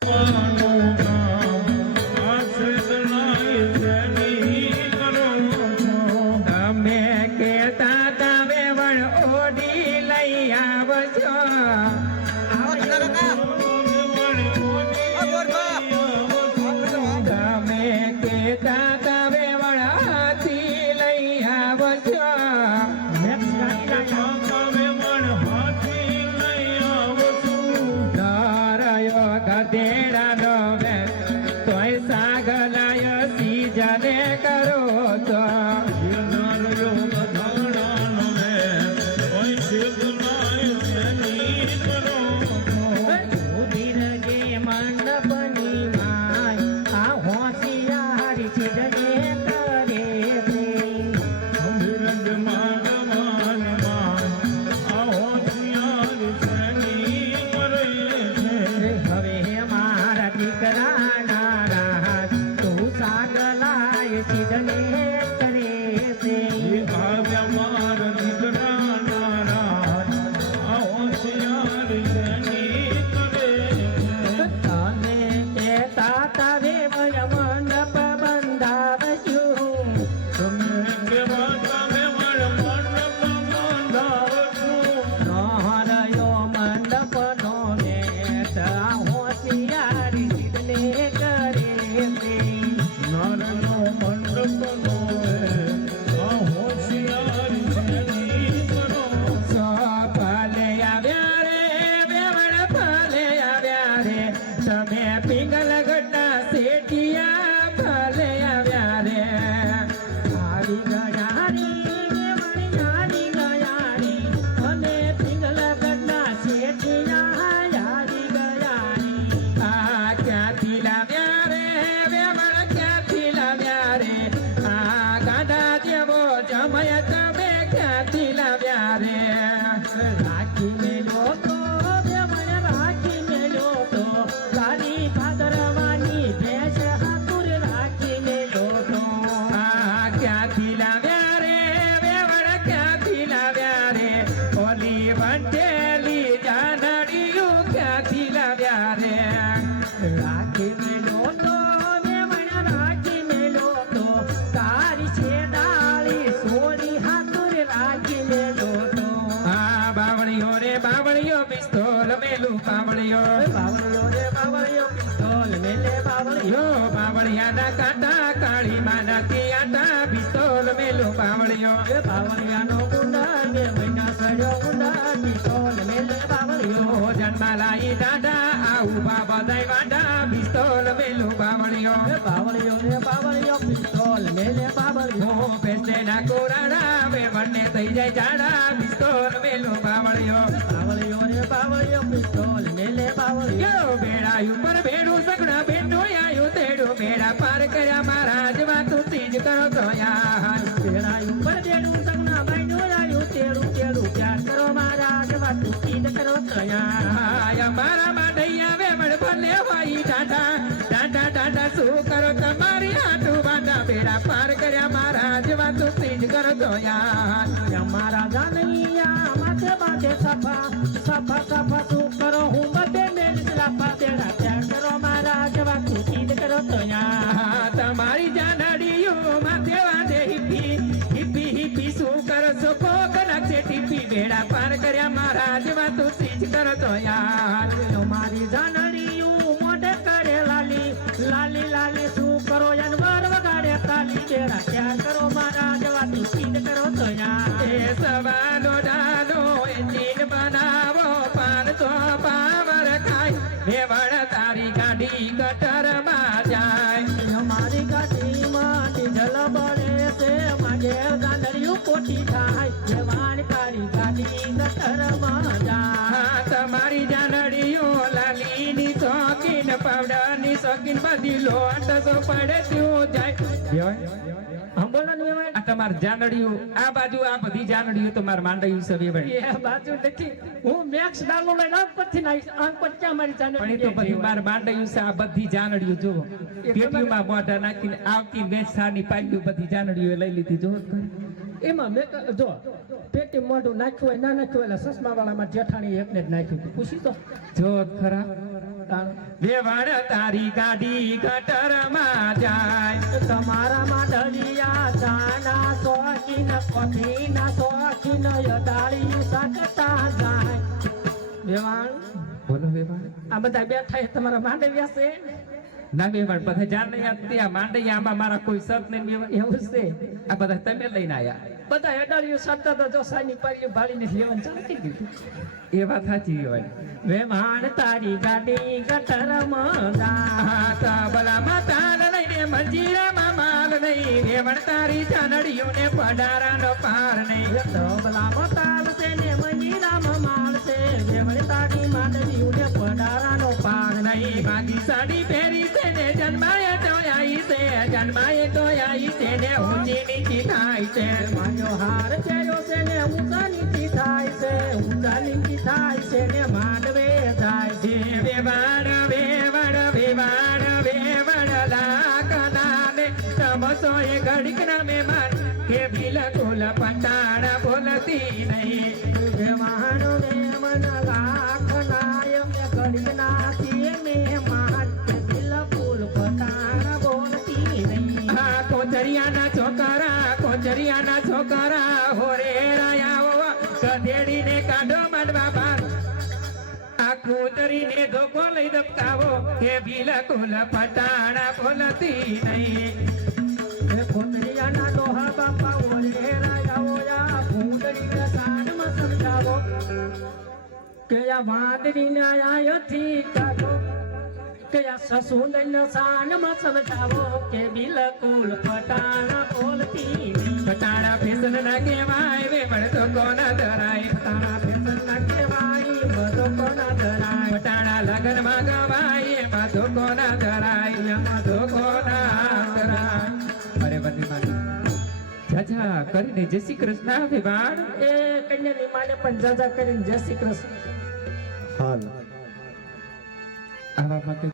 તમે રાખી મેલો તો વેવણ રાખી મેલો તો તારી છે રાખી મેલો તો બાવળીઓ રે બાવળીઓ પિસ્તોલ મેલું બાવળીઓ. બાવળીઓ રે બાવળીઓ પિસ્તોલ મેલે બાવળીઓ. બાવળિયાના કાંટા કાળી માના તિયાટા પિસ્તોલ મેલું બાવળીઓ. બાવળિયાનો ગુંડા બે મહિના સડ્યો ગુંડા પિસ્તોલ મેલે બાવળીઓ. જન્માલાઈ દાદા દઈ વાડા પિસ્તોલ મેલું મેલે બાવળીઓ પેસ્ટે ના કોરાડા બે બંને થઈ જાય જાડા પિસ્તોલ મેલું બાવળિયો બાવળિયો રે બાવળિયો પિસ્તોલ મેલે બાવળિયો બેડા ઉપર બેડું સગડા બેડું આયો તેડો બેડા પાર કર્યા મહારાજ વાતું તીજ કરો તો યાર બેડા ઉપર બેડું સગડા બેડું આયો તેડું તેડું પ્યાર કરો મહારાજ વાતું તીજ કરો તો યાર અમારા જાનૈયા માથે માથે સફા સફા સફા શું કરો, હું બધે મેલ લાફા, તેડા ત્યાં કરો મહારાજ વાતું તીજ કરો તો તમારી જાનડીઓ માથે વાંધે હિપી હિપી હિપી શું કરો છો કોક નાખશે ટીપી બેડા પાર કર્યા મહારાજ વાતું તીજ કરો તો યાર મારી જાનડીયું મોઢે કરે લાલી લાલી લાલી શું કરો? યાર વગાડે તાલી બેડા ત્યાં કરો મારા બળે છે માગે ગાંડરિયું કોઠી થાય. જવાન તારી ગાડી ગટરમાં જાય તમારી જાનડીઓ લાલીની શોખીન પાવડરની શોખીન બધી લોટ સો પડે ત્યું જાય. તમાર જાનડીઓ આ બાજુ આ બધી જાનડીઓ તમાર માંડ્યું છે વેવાઈ એ બાજુ નથી. હું મેક્સ ડાલો લઈને આંખ પરથી નાખીશ. આંખ પર ક્યાં મારી જાને પણ એ તો બધી માર માંડ્યું છે આ બધી જાનડીઓ જો પેટીમાં મોઢા નાખીને આવતી વેચાની પાડ્યું બધી જાનડીઓ લઈ લીધી જો એમાં મેં જો પેટી મોઢું નાખ્યું હોય ના નાખ્યું એટલે સસમા વાળામાં જેઠાણી એકને જ નાખ્યું. પૂછી તો? જો ખરા. વેવાણ તારી ગાડી ગટરમાં જાય. તમારા માંડલિયા ચાના શોખીન કોફીના શોખીન યદાળી સકતા જાય. વેવાણ? બોલો વેવાણ. આ બધા બેઠા છે તમારા માંડવ્યા છે? ના વેવાણ બધા જાણ નહીં આપતી આ માંડૈયા આમાં મારા કોઈ સત નહીં એવું છે. આ બધા તમે લઈને આવ્યા બધા યદાળીઓ સતત તો જો સાની પારીઓ ભાળીને લેવાનું ચાલતી દીધું. એ વાત સાચી વેવાણ તારી ગાડી ગટરમાં જાય આ નહીં તાલ લઈને મંજીરામાં માલ નહીં. રેવણ તારી ચાનડીઓને પડારાનો પાર નહીં. તબલામાં છે ને મંજીરા માં માલ છે. રેવણ તારી માંડવીઓને પડારાનો પાર નહીં. માગી સાડી પહેરી છે ને જન્માય તો આવી છે. જન્માય તો આવી છે ને ઊંચી નીચી થાય છે. માયો હાર છે ને ઊંચા પટાણ બોલતી નહીં. વેવાણ વેમન લાખ નાય ઘડી નાથી મે દિલ ફૂલ પતાણ બોલતી નહીં. આ કોચરિયાના છોકરા કોચરિયાના છોકરા હોરે રાયાઓ ગધેડીને કાઢો માંડવા બાર. આ કૂતરીને ધોકો લઈ દબકાવો કે બિલકુલ પટાણા બોલતી નહીં. કે આ વાંદરીને આયાથી કાઢો કે આ સાન સાનમાં સમજાવો કે બિલકુલ પટાણા બોલતી પટાણા ફેશન ના કહેવાય પણ તો કોના ધરાય તારા ફેસનના કહેવાય બધો કોના ધરાય પટાણા લગનમાં ગવાય એમાં તો કોના ધરાય એમાં તો કોના ધરાય અરે બધી મારી જાજા કરીને જય શ્રી કૃષ્ણ. વિવાણ એ કન્યાની માને પણ જાજા કરીને જય શ્રી કૃષ્ણ. para que